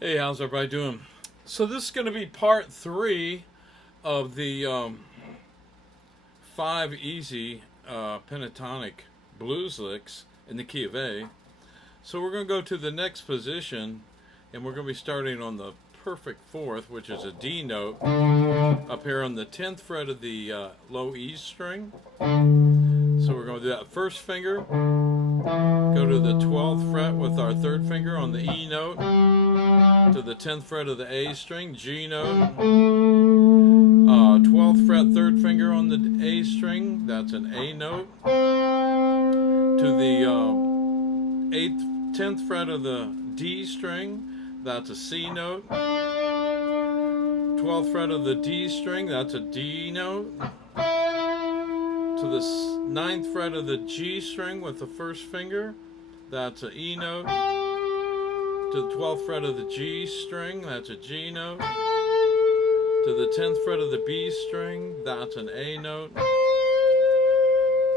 Hey, how's everybody doing? So this is going to be part 3 of the 5 easy pentatonic blues licks in the key of A. So we're going to go to the next position, and we're going to be starting on the perfect 4th, which is a D note, up here on the 10th fret of the low E string. So we're going to do that first finger, go to the 12th fret with our 3rd finger on the E note, to the 10th fret of the A string, G note, 12th fret, 3rd finger on the A string, that's an A note, to the 10th fret of the D string, that's a C note, 12th fret of the D string, that's a D note, to the 9th fret of the G string with the 1st finger, that's an E note, to the 12th fret of the G string, that's a G note, to the 10th fret of the B string, that's an A note,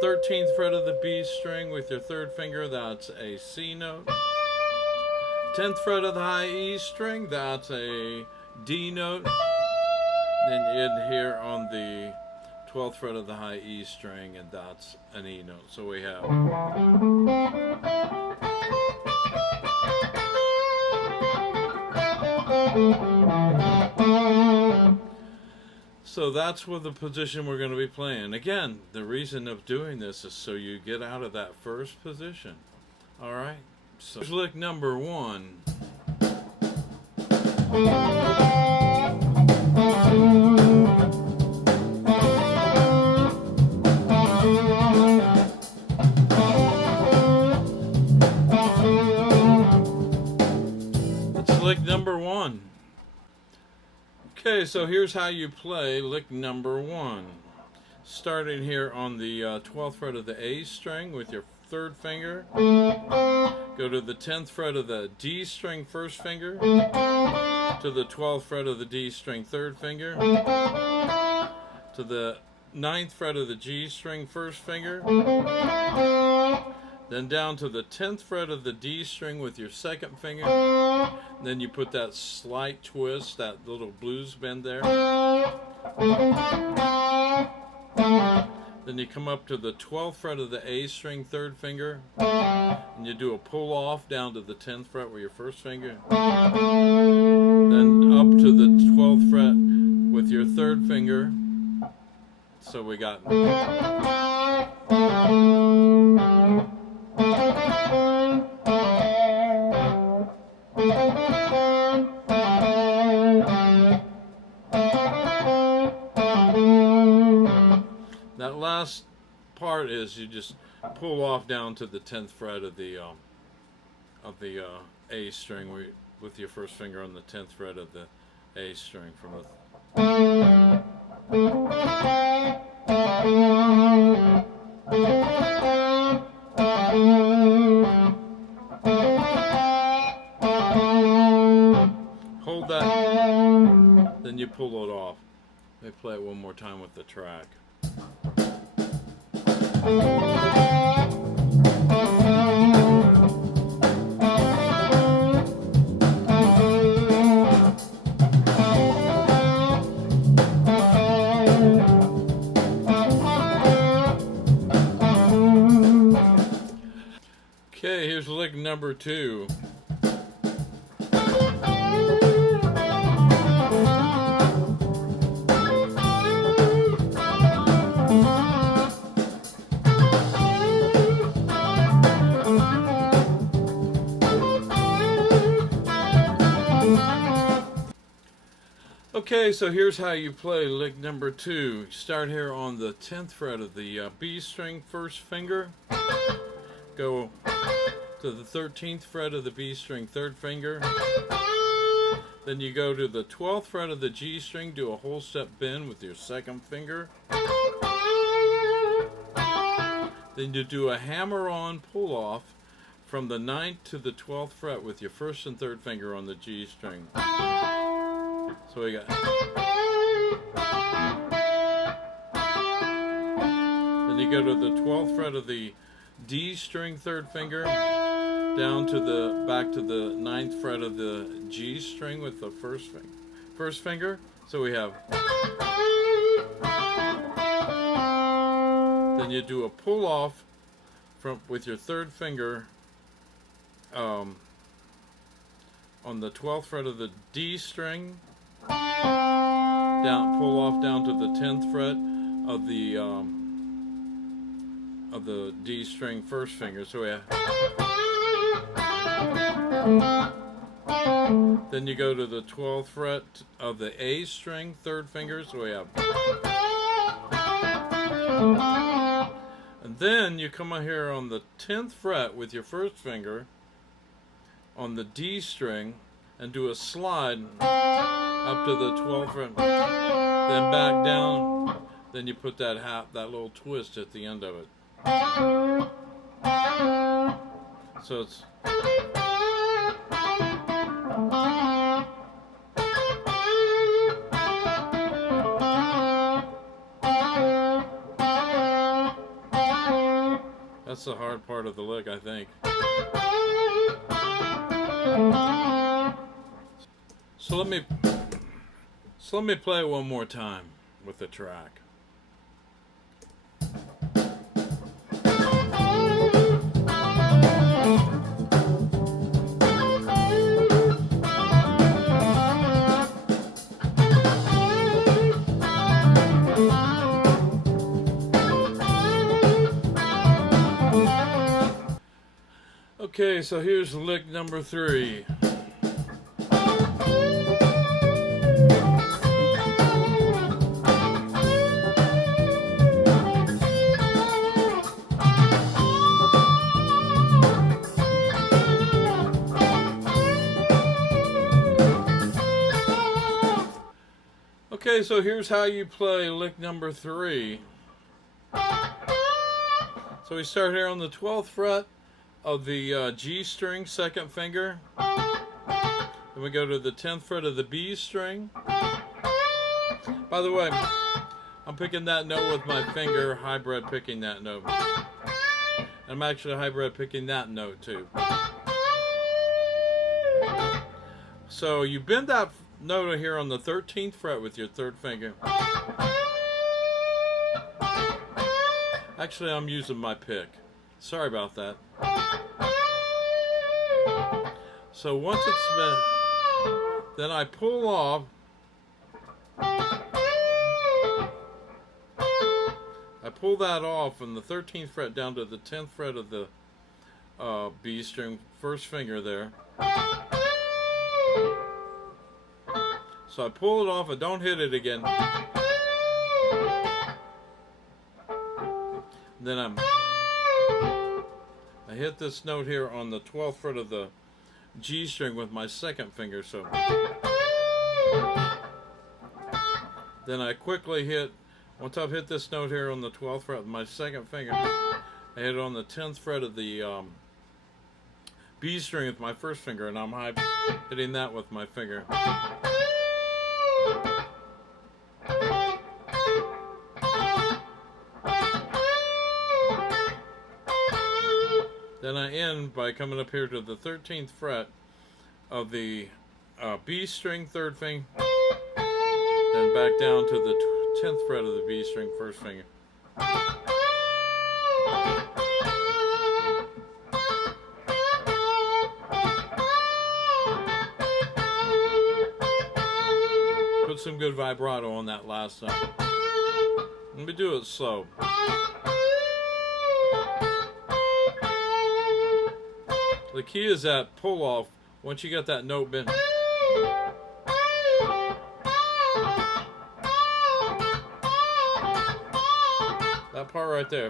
13th fret of the B string with your 3rd finger, that's a C note, 10th fret of the high E string, that's a D note, then in here on the 12th fret of the high E string, and that's an E note. So we have so that's what the position we're going to be playing. Again, the reason of doing this is so you get out of that first position. Alright, so here's lick number 1. That's lick number 1. Okay, so here's how you play lick number 1. Starting here on the 12th fret of the A string with your 3rd finger. Go to the 10th fret of the D string 1st finger. To the 12th fret of the D string 3rd finger. To the 9th fret of the G string 1st finger. Then down to the 10th fret of the D string with your 2nd finger. Then you put that slight twist, that little blues bend there. Then you come up to the 12th fret of the A string 3rd finger. And you do a pull off down to the 10th fret with your 1st finger. Then up to the 12th fret with your 3rd finger. So we got that last part is you just pull off down to the 10th fret of the A string with your 1st finger on the 10th fret of the A string from the hold that, then you pull it off. Let me play it one more time with the track. Okay, here's lick number 2. Okay, so here's how you play lick number 2. You start here on the 10th fret of the B string 1st finger. Go to the 13th fret of the B string 3rd finger. Then you go to the 12th fret of the G string, do a whole step bend with your 2nd finger. Then you do a hammer-on pull-off from the 9th to the 12th fret with your 1st and 3rd finger on the G string. So we got. Then you go to the 12th fret of the D string 3rd finger, down to the back to the 9th fret of the G string with the first finger. So we have. Then you do a pull off with your 3rd finger on the 12th fret of the D string. Down, pull off down to the 10th fret of the D string 1st finger. So we have. Then you go to the 12th fret of the A string 3rd finger. So we have. And then you come out here on the 10th fret with your 1st finger on the D string and do a slide up to the 12th fret, then back down. Then you put that little twist at the end of it. So it's. That's the hard part of the lick, I think. So let me play it one more time with the track. Okay, so here's lick number 3. Okay, so here's how you play lick number 3. So we start here on the 12th fret of the G string, 2nd finger. Then we go to the 10th fret of the B string. By the way, I'm picking that note with my finger, hybrid picking that note. I'm actually hybrid picking that note too. So you bend that note here on the 13th fret with your 3rd finger. Actually, I'm using my pick. Sorry about that. So once it's been, then I pull off. I pull that off from the 13th fret down to the 10th fret of the B string, 1st finger there. So I pull it off, I don't hit it again. Then I hit this note here on the 12th fret of the G string with my 2nd finger. So then I quickly hit, once I've hit this note here on the 12th fret with my 2nd finger, I hit it on the 10th fret of the B string with my 1st finger, and I'm hitting that with my finger. Then I end by coming up here to the 13th fret of the B string, 3rd finger, then back down to the 10th fret of the B string, 1st finger. Put some good vibrato on that last note. Let me do it slow. The key is that pull off once you get that note bent. That part right there.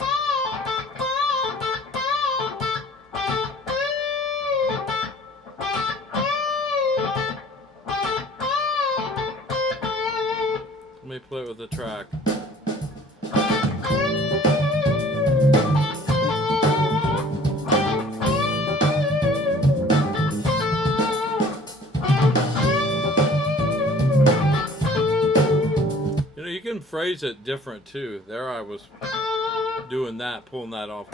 Let me play it with the track. You can phrase it different too. There I was doing that, pulling that off.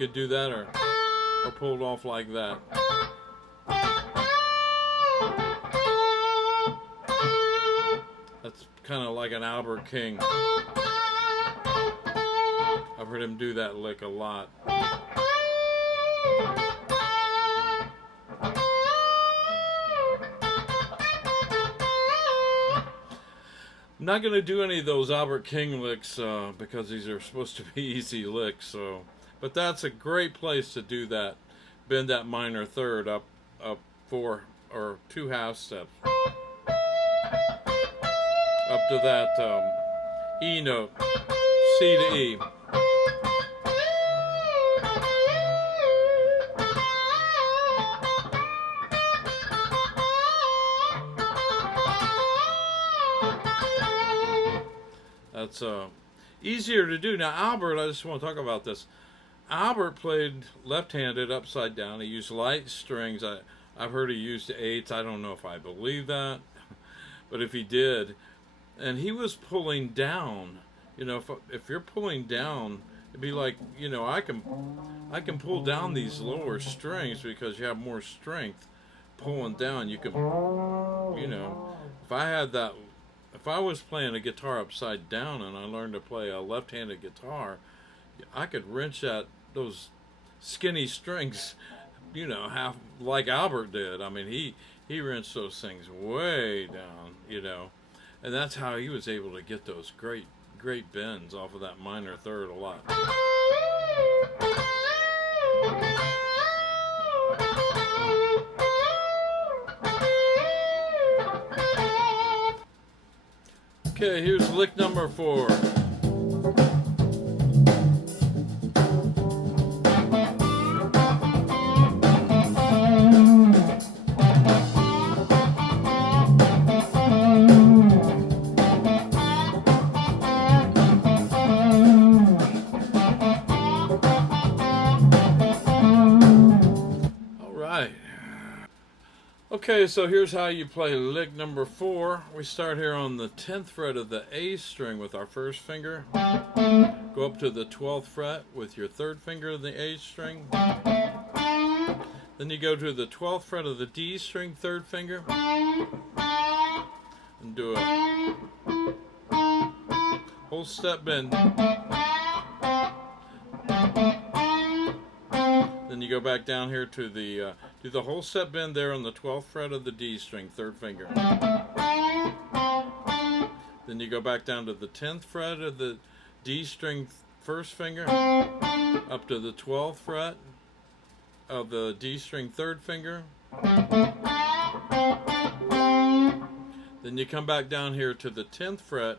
could do that or pull it off like that. That's kind of like an Albert King. I've heard him do that lick a lot. I'm not going to do any of those Albert King licks because these are supposed to be easy licks. So, but that's a great place to do that. Bend that minor third up 4 or 2 half steps up to that E note, C to E. That's easier to do. Now Albert, I just want to talk about this. Albert played left-handed upside down. He used light strings. I've heard he used 8s. I don't know if I believe that, but if he did, and he was pulling down. You know, if you're pulling down, it'd be like, you know, I can pull down these lower strings because you have more strength pulling down. You can, you know, if I was playing a guitar upside down and I learned to play a left-handed guitar, I could wrench those skinny strings, you know, half like Albert did. I mean, he wrenched those things way down, you know, and that's how he was able to get those great bends off of that minor third a lot. Okay, here's lick number 4. Okay, so here's how you play lick number 4. We start here on the 10th fret of the A string with our first finger. Go up to the 12th fret with your third finger of the A string. Then you go to the 12th fret of the D string, third finger. And do a whole step bend. Then you go back down here to the do the whole step bend there on the 12th fret of the D string, third finger. Then you go back down to the 10th fret of the D string, first finger, up to the 12th fret of the D string, third finger. Then you come back down here to the 10th fret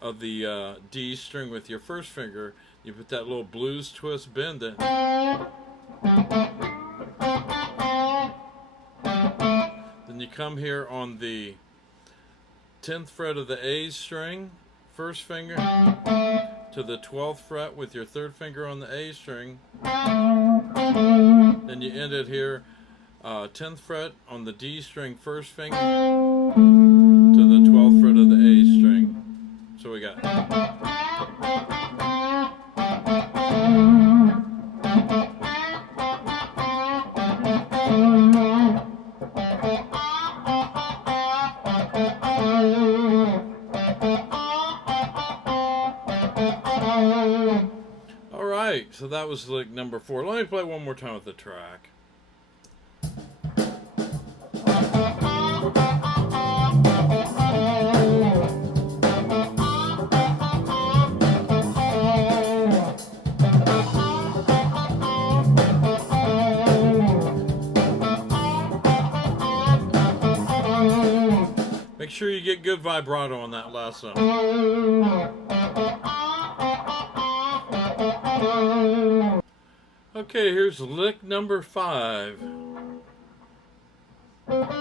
of the D string with your first finger. You put that little blues twist bend in. Then you come here on the 10th fret of the A string, first finger, to the 12th fret with your third finger on the A string. Then you end it here, 10th fret on the D string, first finger, to the 12th fret of the A string. So we got... Alright, so that was lick number 4. Let me play one more time with the track. Make sure you get good vibrato on that last note. Okay, here's lick number 5. Alright,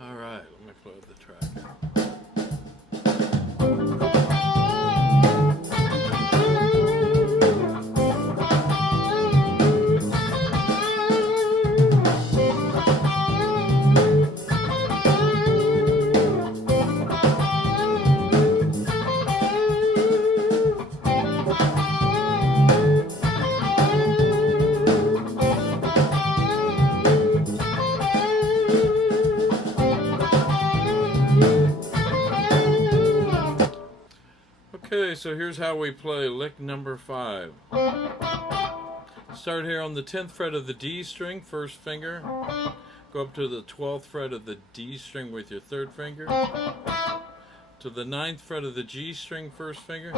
let me play with the track. Okay, so here's how we play lick number 5. Start here on the 10th fret of the D string, first finger. Go up to the 12th fret of the D string with your third finger. To the 9th fret of the G string, first finger.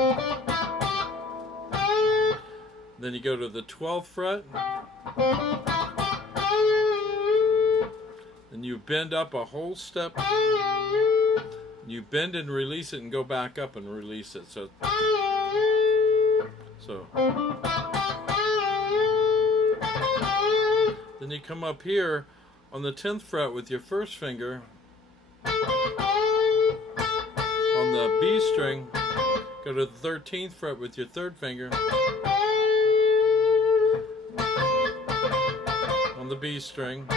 Then you go to the 12th fret. Then you bend up a whole step. You bend and release it and go back up and release it. So then you come up here on the 10th fret with your first finger on the B string. Go to the 13th fret with your third finger on the B string.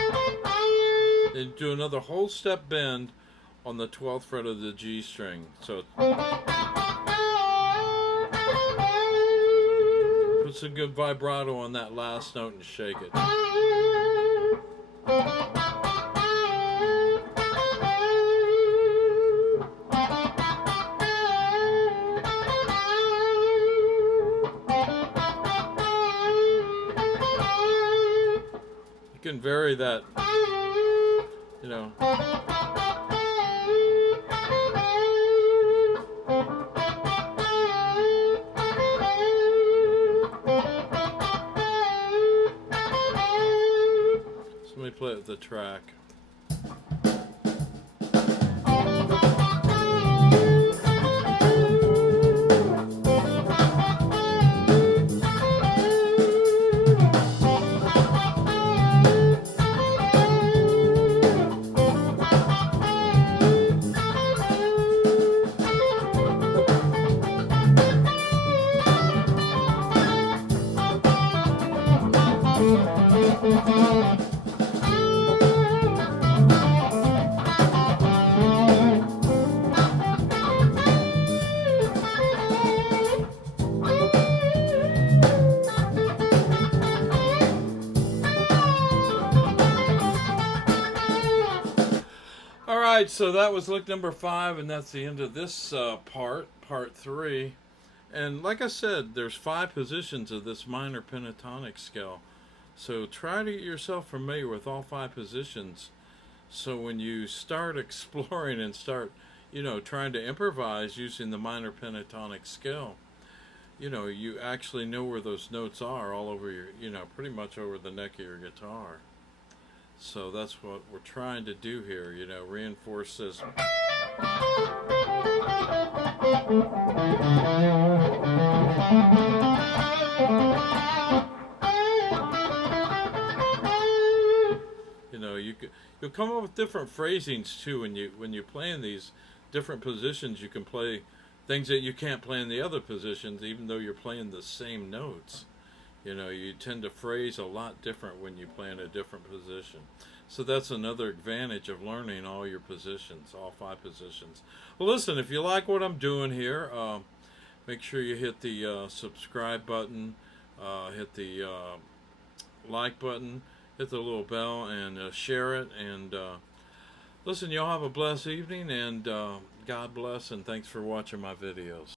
Then do another whole step bend on the 12th fret of the G string. So put some good vibrato on that last note and shake it. You can vary that, you know. Let me play with the track. Alright, so that was lick number 5, and that's the end of this part 3. And like I said, there's 5 positions of this minor pentatonic scale. So try to get yourself familiar with all 5 positions. So when you start exploring and start, trying to improvise using the minor pentatonic scale, you actually know where those notes are all over your, pretty much over the neck of your guitar. So that's what we're trying to do here, reinforce this. You'll come up with different phrasings too when you play in these different positions. You can play things that you can't play in the other positions, even though you're playing the same notes. You tend to phrase a lot different when you play in a different position. So that's another advantage of learning all your positions, all 5 positions. Well, listen, if you like what I'm doing here, make sure you hit the subscribe button, hit the like button, hit the little bell, and share it. And listen, y'all have a blessed evening, and God bless, and thanks for watching my videos.